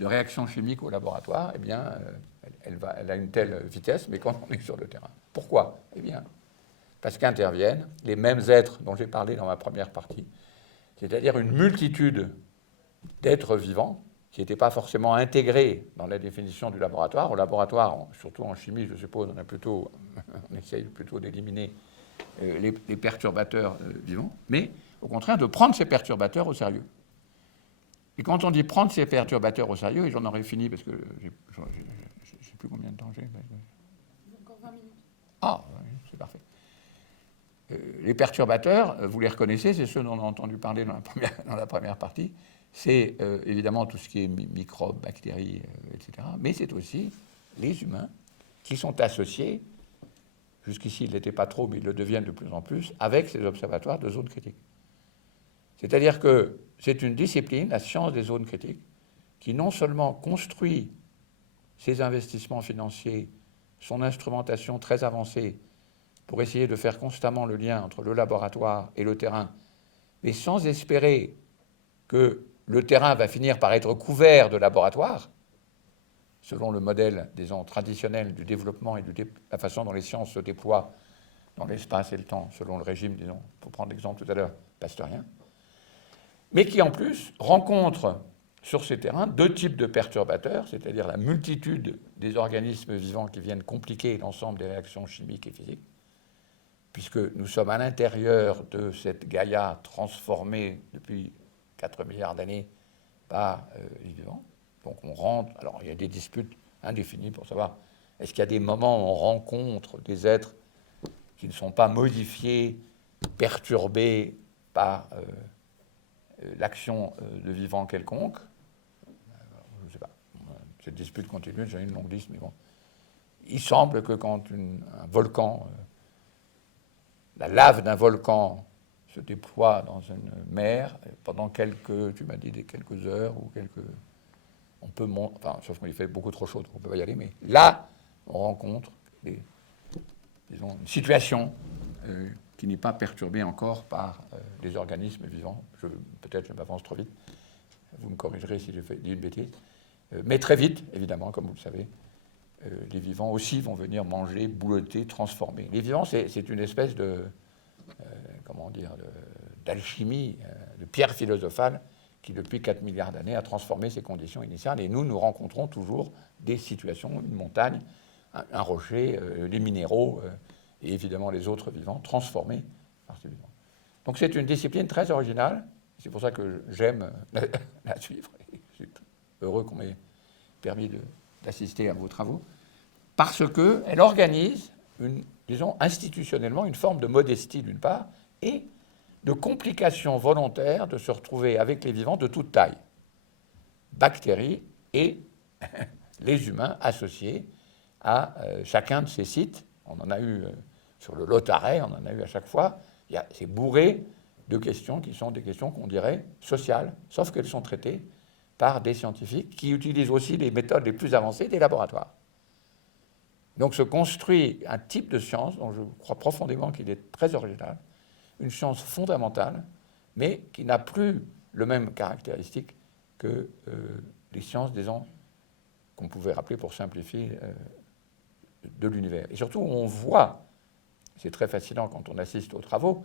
de réactions chimiques au laboratoire, eh bien, elle a une telle vitesse, mais quand on est sur le terrain. Pourquoi? Eh bien, parce qu'interviennent les mêmes êtres dont j'ai parlé dans ma première partie, c'est-à-dire une multitude d'êtres vivants qui n'étaient pas forcément intégrés dans la définition du laboratoire. Au laboratoire, surtout en chimie, je suppose, on essaye plutôt d'éliminer les perturbateurs vivants, mais au contraire de prendre ces perturbateurs au sérieux. Et quand on dit prendre ces perturbateurs au sérieux, et j'en aurais fini parce que j'ai sais plus combien de temps j'ai. Encore 20 minutes. Ah, oui, c'est parfait. Les perturbateurs, vous les reconnaissez, c'est ceux dont on a entendu parler dans la première partie. C'est évidemment tout ce qui est microbes, bactéries, etc. Mais c'est aussi les humains qui sont associés, jusqu'ici ils ne l'étaient pas trop, mais ils le deviennent de plus en plus, avec ces observatoires de zones critiques. C'est-à-dire que c'est une discipline, la science des zones critiques, qui non seulement construit ses investissements financiers, son instrumentation très avancée, pour essayer de faire constamment le lien entre le laboratoire et le terrain, mais sans espérer que le terrain va finir par être couvert de laboratoires, selon le modèle, disons, traditionnel du développement et de la façon dont les sciences se déploient dans l'espace et le temps, selon le régime, disons, pour prendre l'exemple tout à l'heure, pasteurien, mais qui en plus rencontre sur ces terrains deux types de perturbateurs, c'est-à-dire la multitude des organismes vivants qui viennent compliquer l'ensemble des réactions chimiques et physiques, puisque nous sommes à l'intérieur de cette Gaïa transformée depuis 4 milliards d'années par les vivants. Donc on rentre, alors il y a des disputes indéfinies pour savoir est-ce qu'il y a des moments où on rencontre des êtres qui ne sont pas modifiés, perturbés par l'action de vivants quelconque. Je ne sais pas. Cette dispute continue, j'ai une longue liste, mais bon. Il semble que quand un volcan... la lave d'un volcan se déploie dans une mer, pendant quelques, tu m'as dit, quelques heures ou quelques... On peut monter, enfin, sauf qu'il fait beaucoup trop chaud, donc on ne peut pas y aller, mais là, on rencontre disons, une situation qui n'est pas perturbée encore par des organismes vivants. Peut-être je m'avance trop vite, vous me corrigerez si j'ai dit une bêtise. Mais très vite, évidemment, comme vous le savez, les vivants aussi vont venir manger, boulotter, transformer. Les vivants, c'est une espèce de, comment dire, d'alchimie, de pierre philosophale qui, depuis 4 milliards d'années, a transformé ces conditions initiales. Et nous rencontrons toujours des situations, une montagne, un rocher, les minéraux, et évidemment les autres vivants, transformés par ces vivants. Donc c'est une discipline très originale. C'est pour ça que j'aime la suivre. Je suis heureux qu'on m'ait permis d'assister à vos travaux, parce qu'elle organise, disons, institutionnellement, une forme de modestie d'une part, et de complication volontaire de se retrouver avec les vivants de toute taille, bactéries et les humains associés à chacun de ces sites. On en a eu sur le Lotaret, on en a eu à chaque fois. C'est bourré de questions qui sont des questions qu'on dirait sociales, sauf qu'elles sont traitées par des scientifiques qui utilisent aussi les méthodes les plus avancées des laboratoires. Donc se construit un type de science dont je crois profondément qu'il est très original, une science fondamentale, mais qui n'a plus le même caractéristique que les sciences, disons, qu'on pouvait rappeler pour simplifier de l'univers. Et surtout, on voit, c'est très fascinant quand on assiste aux travaux,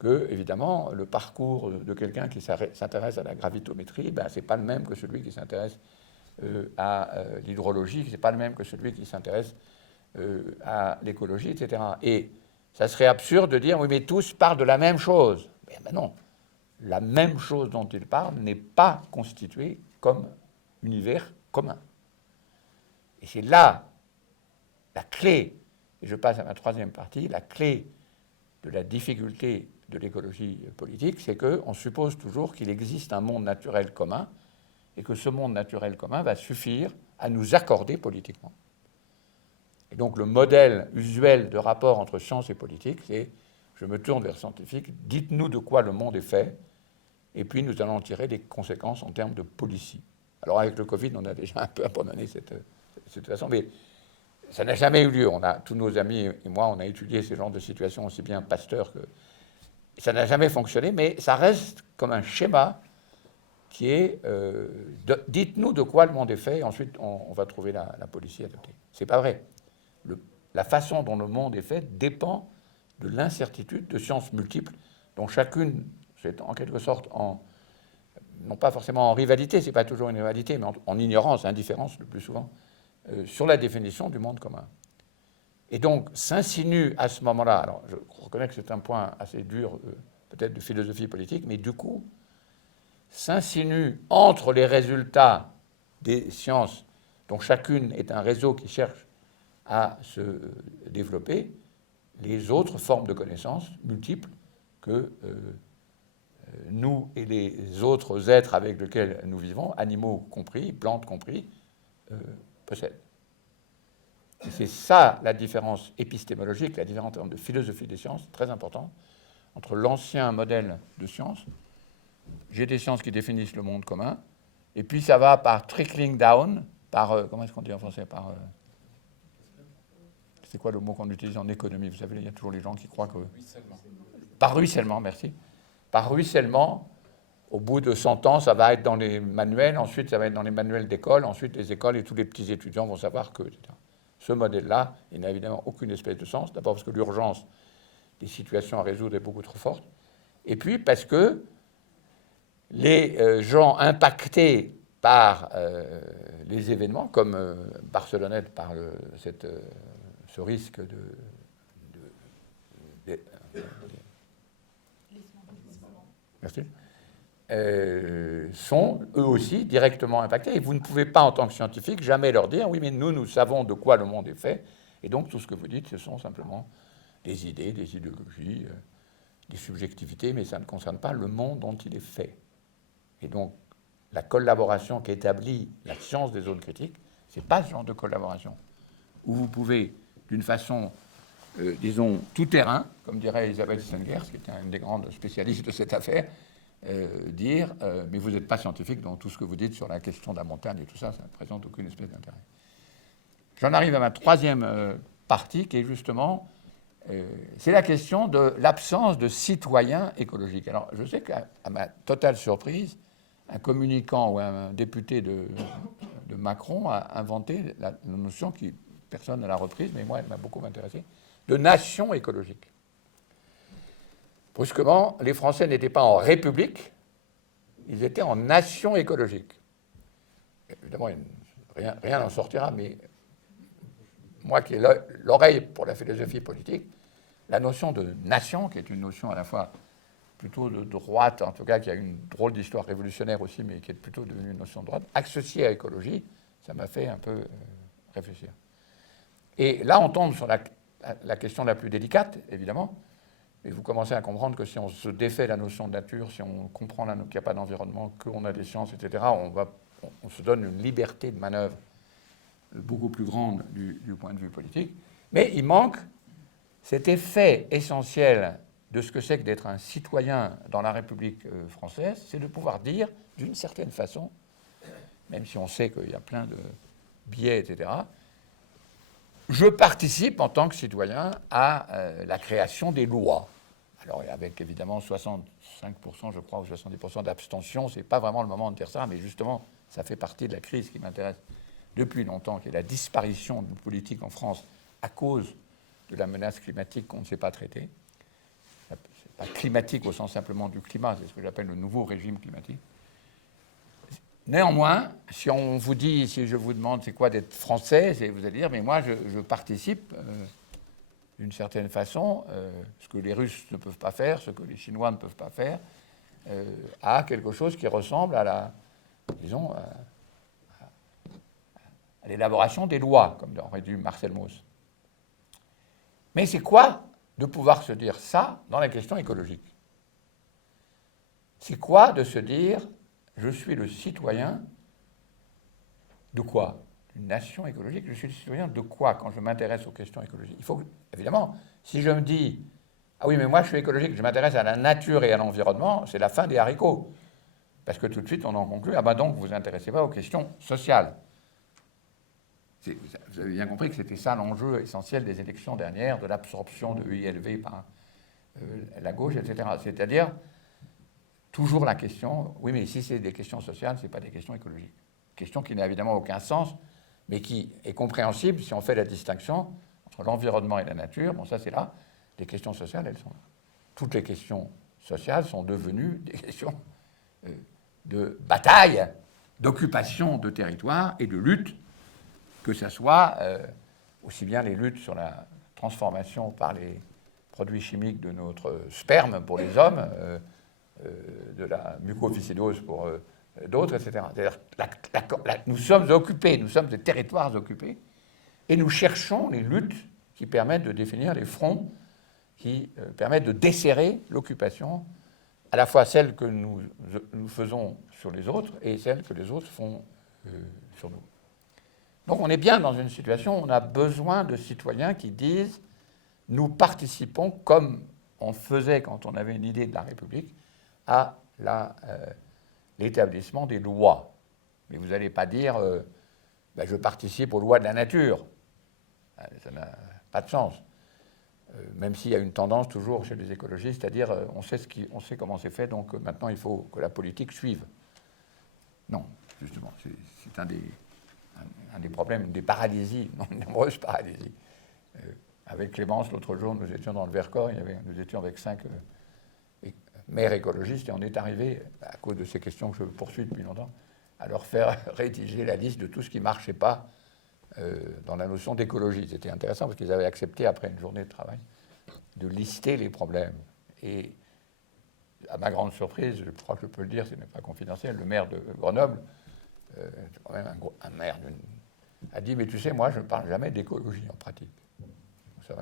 que, évidemment, le parcours de quelqu'un qui s'intéresse à la gravitométrie, ben, ce n'est pas le même que celui qui s'intéresse à l'hydrologie, ce n'est pas le même que celui qui s'intéresse à l'écologie, etc. Et ça serait absurde de dire, oui, mais tous parlent de la même chose. Mais ben non, la même chose dont ils parlent n'est pas constituée comme univers commun. Et c'est là la clé, et je passe à ma troisième partie, la clé de la difficulté de l'écologie politique, c'est qu'on suppose toujours qu'il existe un monde naturel commun et que ce monde naturel commun va suffire à nous accorder politiquement. Et donc le modèle usuel de rapport entre science et politique, c'est je me tourne vers le scientifique, dites-nous de quoi le monde est fait, et puis nous allons tirer des conséquences en termes de policy. Alors avec le Covid, on a déjà un peu abandonné cette façon, mais ça n'a jamais eu lieu. Tous nos amis et moi, on a étudié ce genre de situation aussi bien Pasteur que... Ça n'a jamais fonctionné, mais ça reste comme un schéma qui est dites-nous de quoi le monde est fait, et ensuite on va trouver la policy adaptée. C'est pas vrai. La façon dont le monde est fait dépend de l'incertitude de sciences multiples, dont chacune, c'est en quelque sorte, non pas forcément en rivalité, c'est pas toujours une rivalité, mais en ignorance, indifférence le plus souvent, sur la définition du monde commun. Et donc s'insinue à ce moment-là, alors je reconnais que c'est un point assez dur, peut-être de philosophie politique, mais du coup, s'insinue entre les résultats des sciences dont chacune est un réseau qui cherche à se développer, les autres formes de connaissances multiples que nous et les autres êtres avec lesquels nous vivons, animaux compris, plantes compris, possèdent. Et c'est ça la différence épistémologique, la différence en termes de philosophie des sciences, très importante, entre l'ancien modèle de science, j'ai des sciences qui définissent le monde commun, et puis ça va par trickling down, par, comment est-ce qu'on dit en français, c'est quoi le mot qu'on utilise en économie? Vous savez, il y a toujours les gens qui croient que... Ruissellement. Par ruissellement, merci. Par ruissellement, au bout de 100 ans, ça va être dans les manuels, ensuite ça va être dans les manuels d'école, ensuite les écoles et tous les petits étudiants vont savoir que, etc. Ce modèle-là, il n'a évidemment aucune espèce de sens. D'abord parce que l'urgence des situations à résoudre est beaucoup trop forte. Et puis parce que les gens impactés par les événements, comme Barcelonnette par ce risque merci, sont eux aussi directement impactés. Et vous ne pouvez pas, en tant que scientifique, jamais leur dire « oui, mais nous savons de quoi le monde est fait, et donc tout ce que vous dites, ce sont simplement des idées, des idéologies, des subjectivités, mais ça ne concerne pas le monde dont il est fait. » Et donc, la collaboration qu'établit la science des zones critiques, ce n'est pas ce genre de collaboration où vous pouvez, d'une façon, disons, tout-terrain, comme dirait Isabelle Stengers, qui était une des grandes spécialistes de cette affaire, dire mais vous n'êtes pas scientifique, donc tout ce que vous dites sur la question de la montagne et tout ça, ça ne présente aucune espèce d'intérêt. J'en arrive à ma troisième partie, qui est justement, c'est la question de l'absence de citoyens écologiques. Alors, je sais qu'à ma totale surprise, un communicant ou un député de Macron a inventé la notion qui, personne ne l'a reprise, mais moi, elle m'a beaucoup intéressé, de nation écologique. Brusquement, les Français n'étaient pas en république, ils étaient en nation écologique. Évidemment, rien n'en sortira, mais moi qui ai l'oreille pour la philosophie politique, la notion de nation, qui est une notion à la fois plutôt de droite, en tout cas qui a une drôle d'histoire révolutionnaire aussi, mais qui est plutôt devenue une notion de droite, associée à écologie, ça m'a fait un peu réfléchir. Et là, on tombe sur la question la plus délicate, évidemment, et vous commencez à comprendre que si on se défait la notion de nature, si on comprend qu'il n'y a pas d'environnement, qu'on a des sciences, etc., on se donne une liberté de manœuvre beaucoup plus grande du point de vue politique. Mais il manque cet effet essentiel de ce que c'est que d'être un citoyen dans la République française, c'est de pouvoir dire, d'une certaine façon, même si on sait qu'il y a plein de biais, etc., je participe en tant que citoyen à la création des lois. Alors, avec évidemment 65%, je crois, ou 70% d'abstention, ce n'est pas vraiment le moment de dire ça, mais justement, ça fait partie de la crise qui m'intéresse depuis longtemps, qui est la disparition de politique en France à cause de la menace climatique qu'on ne sait pas traiter. Ce n'est pas climatique au sens simplement du climat, c'est ce que j'appelle le nouveau régime climatique. Néanmoins, si on vous dit, si je vous demande c'est quoi d'être français, vous allez dire, mais moi je participe d'une certaine façon, ce que les Russes ne peuvent pas faire, ce que les Chinois ne peuvent pas faire, à quelque chose qui ressemble à la, disons, à l'élaboration des lois, comme aurait dit Marcel Mauss. Mais c'est quoi de pouvoir se dire ça dans la question écologique? C'est quoi de se dire je suis le citoyen de quoi? D'une nation écologique. Je suis le citoyen de quoi quand je m'intéresse aux questions écologiques? Il faut, évidemment, si je me dis ah oui, mais moi je suis écologique, je m'intéresse à la nature et à l'environnement, c'est la fin des haricots. Parce que tout de suite on en conclut ah ben donc vous ne vous intéressez pas aux questions sociales. Vous avez bien compris que c'était ça l'enjeu essentiel des élections dernières, de l'absorption de ILV par la gauche, etc. C'est-à-dire toujours la question, oui, mais si c'est des questions sociales, ce n'est pas des questions écologiques. Question qui n'a évidemment aucun sens, mais qui est compréhensible si on fait la distinction entre l'environnement et la nature. Bon, ça, c'est là. Les questions sociales, elles sont là. Toutes les questions sociales sont devenues des questions de bataille, d'occupation de territoire et de lutte, que ce soit aussi bien les luttes sur la transformation par les produits chimiques de notre sperme pour les hommes, de la mucoviscidose pour d'autres, etc. C'est-à-dire, nous sommes occupés, nous sommes des territoires occupés, et nous cherchons les luttes qui permettent de définir les fronts qui permettent de desserrer l'occupation, à la fois celle que nous faisons sur les autres et celle que les autres font sur nous. Donc on est bien dans une situation où on a besoin de citoyens qui disent « nous participons, comme on faisait quand on avait une idée de la République, à l'établissement des lois ». Mais vous n'allez pas dire ben, je participe aux lois de la nature ». Ça n'a pas de sens. Même s'il y a une tendance toujours chez les écologistes à dire on sait comment c'est fait, donc maintenant il faut que la politique suive. Non, justement, c'est un des problèmes, des paralysies, de nombreuses paralysies. Avec Clémence, l'autre jour, nous étions dans le Vercors, nous étions avec 5 maires écologistes, et on est arrivé, à cause de ces questions que je poursuis depuis longtemps, à leur faire rédiger la liste de tout ce qui ne marchait pas dans la notion d'écologie. C'était intéressant parce qu'ils avaient accepté, après une journée de travail, de lister les problèmes. Et à ma grande surprise, je crois que je peux le dire, ce n'est pas confidentiel, le maire de Grenoble, quand même un maire, a dit « mais tu sais, moi, je ne parle jamais d'écologie en pratique ». Ça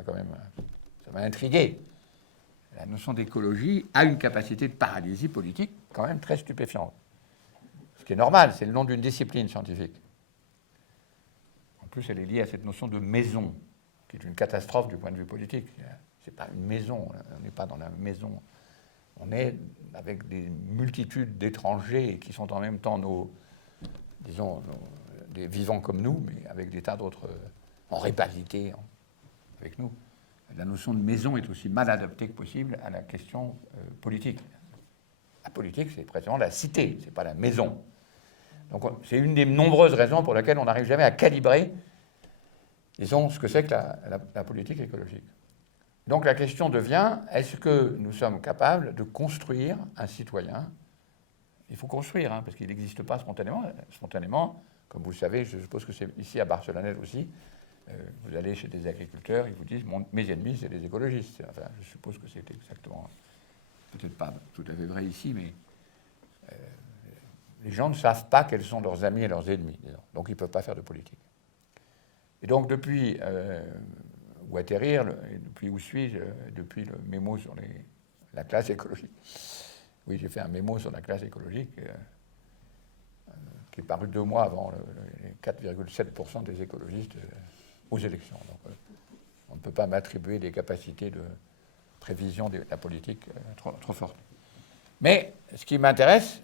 m'a intrigué. La notion d'écologie a une capacité de paralysie politique quand même très stupéfiante. Ce qui est normal, c'est le nom d'une discipline scientifique. En plus, elle est liée à cette notion de maison, qui est une catastrophe du point de vue politique. Ce n'est pas une maison, on n'est pas dans la maison. On est avec des multitudes d'étrangers qui sont en même temps des vivants comme nous, mais avec des tas d'autres en rivalité avec nous. La notion de maison est aussi mal adaptée que possible à la question politique. La politique, c'est précisément la cité, ce n'est pas la maison. Donc c'est une des nombreuses raisons pour lesquelles on n'arrive jamais à calibrer, disons, ce que c'est que la politique écologique. Donc la question devient, est-ce que nous sommes capables de construire un citoyen? Il faut construire, parce qu'il n'existe pas spontanément. Spontanément, comme vous le savez, je suppose que c'est ici à Barcelonnette aussi, vous allez chez des agriculteurs, ils vous disent mes ennemis, c'est les écologistes. Enfin, je suppose que c'est exactement, peut-être pas tout à fait vrai ici, mais les gens ne savent pas quels sont leurs amis et leurs ennemis, disons. Donc ils ne peuvent pas faire de politique. Et donc depuis où atterrir, et depuis où suis-je, depuis le mémo sur la classe écologique. Oui, j'ai fait un mémo sur la classe écologique qui est paru 2 mois avant les 4,7% des écologistes aux élections. Donc, on ne peut pas m'attribuer des capacités de prévision de la politique trop fortes. Mais ce qui m'intéresse,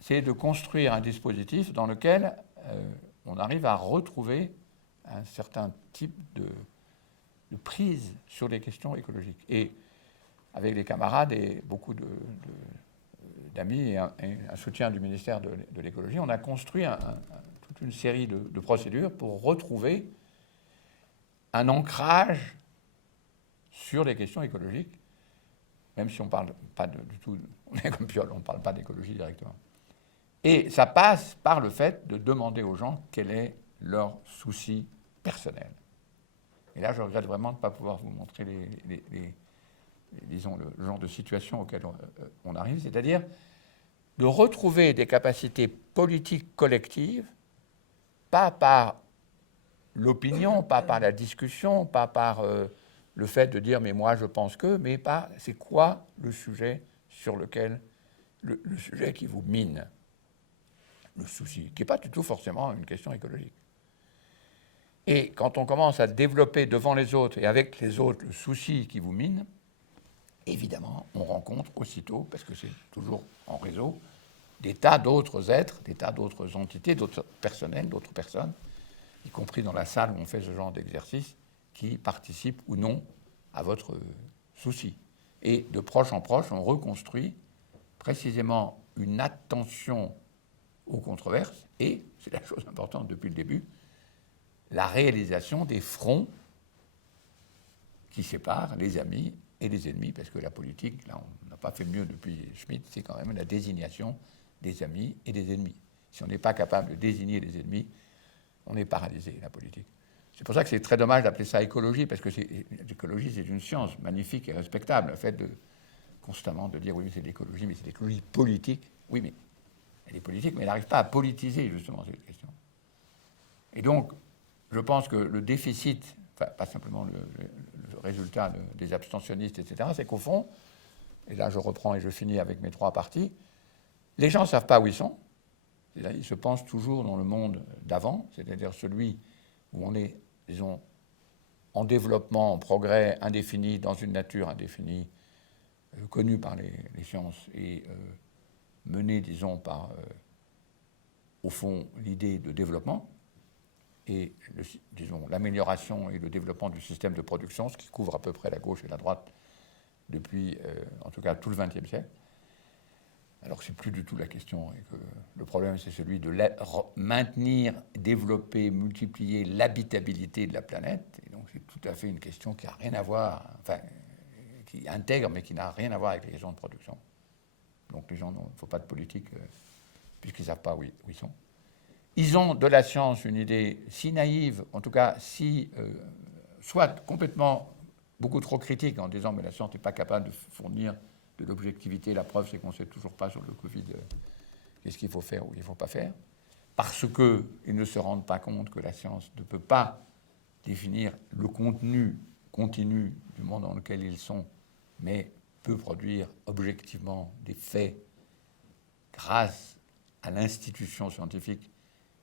c'est de construire un dispositif dans lequel on arrive à retrouver un certain type de prise sur les questions écologiques. Et avec les camarades et beaucoup d'amis et un soutien du ministère de l'écologie, on a construit toute une série de procédures pour retrouver un ancrage sur les questions écologiques, même si on ne parle pas du tout, on est comme Piolle, on ne parle pas d'écologie directement. Et ça passe par le fait de demander aux gens quel est leur souci personnel. Et là, je regrette vraiment de ne pas pouvoir vous montrer disons, le genre de situation auquel on arrive, c'est-à-dire de retrouver des capacités politiques collectives, pas par l'opinion, pas par la discussion, pas par le fait de dire « mais moi, je pense que », mais par « c'est quoi le sujet sur lequel, le sujet qui vous mine ?» le souci, qui n'est pas du tout forcément une question écologique. Et quand on commence à développer devant les autres et avec les autres le souci qui vous mine, évidemment, on rencontre aussitôt, parce que c'est toujours en réseau, des tas d'autres êtres, des tas d'autres entités, d'autres personnels, d'autres personnes, y compris dans la salle où on fait ce genre d'exercice, qui participent ou non à votre souci. Et de proche en proche, on reconstruit précisément une attention aux controverses et, c'est la chose importante depuis le début, la réalisation des fronts qui séparent les amis et les ennemis, parce que la politique, là on n'a pas fait mieux depuis Schmitt, c'est quand même la désignation des amis et des ennemis. Si on n'est pas capable de désigner les ennemis, on est paralysé, la politique. C'est pour ça que c'est très dommage d'appeler ça écologie, parce que l'écologie, c'est une science magnifique et respectable. Le fait de constamment de dire, oui, mais c'est l'écologie, mais c'est l'écologie politique. Oui, mais Elle est politique, mais elle n'arrive pas à politiser justement cette question. Et donc, je pense que le déficit, enfin, pas simplement le résultat des abstentionnistes, etc., c'est qu'au fond, et là je reprends et je finis avec mes 3 parties, les gens ne savent pas où ils sont. Ils se pensent toujours dans le monde d'avant, c'est-à-dire celui où on est, disons, en développement, en progrès indéfini, dans une nature indéfinie, connue par les sciences et menée, disons, par, au fond, l'idée de développement et, disons, l'amélioration et le développement du système de production, ce qui couvre à peu près la gauche et la droite depuis, en tout cas, tout le XXe siècle. Alors que ce n'est plus du tout la question, et que le problème, c'est celui de maintenir, développer, multiplier l'habitabilité de la planète. Et donc, c'est tout à fait une question qui n'a rien à voir, enfin, qui intègre, mais qui n'a rien à voir avec les questions de production. Donc, les gens, il ne faut pas de politique, puisqu'ils ne savent pas où ils sont. Ils ont de la science une idée si naïve, en tout cas, si, soit complètement beaucoup trop critique, en disant, mais la science n'est pas capable de fournir de l'objectivité. La preuve, c'est qu'on ne sait toujours pas sur le Covid qu'est-ce qu'il faut faire ou qu'il ne faut pas faire, parce qu'ils ne se rendent pas compte que la science ne peut pas définir le contenu continu du monde dans lequel ils sont, mais peut produire objectivement des faits grâce à l'institution scientifique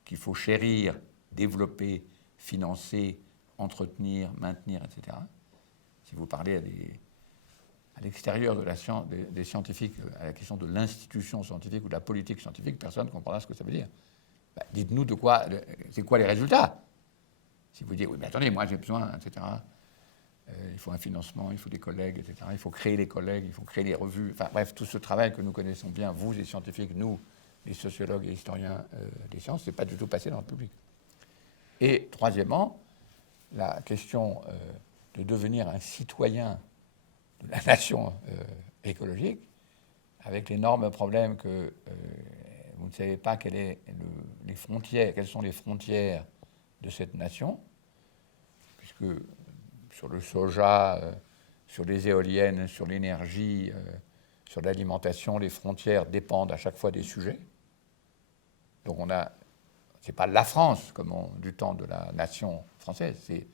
qu'il faut chérir, développer, financer, entretenir, maintenir, etc. Si vous parlez à l'extérieur de la science, des scientifiques, à la question de l'institution scientifique ou de la politique scientifique, personne ne comprendra ce que ça veut dire. Ben, dites-nous c'est quoi les résultats. Si vous dites, oui, mais attendez, moi j'ai besoin, etc. Il faut un financement, il faut des collègues, etc. Il faut créer les collègues, il faut créer les revues. Enfin bref, tout ce travail que nous connaissons bien, vous les scientifiques, nous, les sociologues et historiens des sciences, c'est pas du tout passé dans le public. Et troisièmement, la question de devenir un citoyen de la nation écologique, avec l'énorme problème que vous ne savez pas quelles sont les frontières de cette nation, puisque sur le soja, sur les éoliennes, sur l'énergie, sur l'alimentation, les frontières dépendent à chaque fois des sujets. Donc c'est pas la France comme du temps de la nation française, c'est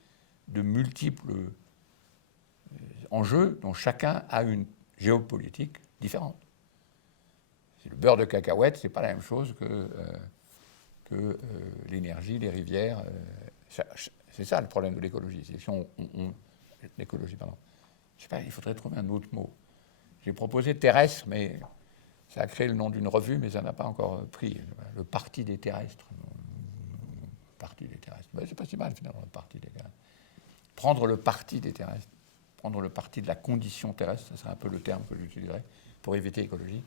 de multiples enjeux dont chacun a une géopolitique différente. Le beurre de cacahuète, c'est pas la même chose que l'énergie, les rivières. C'est ça le problème de l'écologie. Si l'écologie, pardon. Je sais pas, il faudrait trouver un autre mot. J'ai proposé terrestre, mais ça a créé le nom d'une revue, mais ça n'a pas encore pris. Le Parti des terrestres. Le Parti des terrestres. Ben, c'est pas si mal, finalement, le Parti des terrestres. Prendre le parti des terrestres. Prendre le parti de la condition terrestre, ça serait un peu le terme que j'utiliserais pour éviter écologie.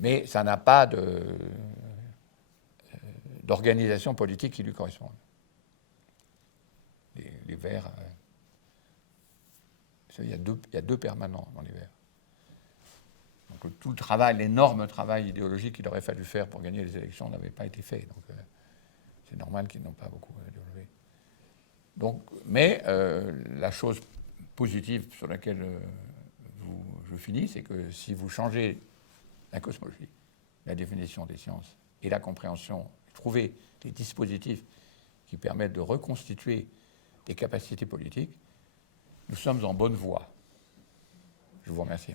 Mais ça n'a pas d'organisation politique qui lui corresponde. Les Verts, il y a deux permanents dans les Verts. Donc tout le travail, l'énorme travail idéologique qu'il aurait fallu faire pour gagner les élections n'avait pas été fait. Donc c'est normal qu'ils n'ont pas beaucoup développé. Donc, mais la chose positive sur laquelle je finis, c'est que si vous changez la cosmologie, la définition des sciences et la compréhension, trouver des dispositifs qui permettent de reconstituer des capacités politiques, nous sommes en bonne voie. Je vous remercie.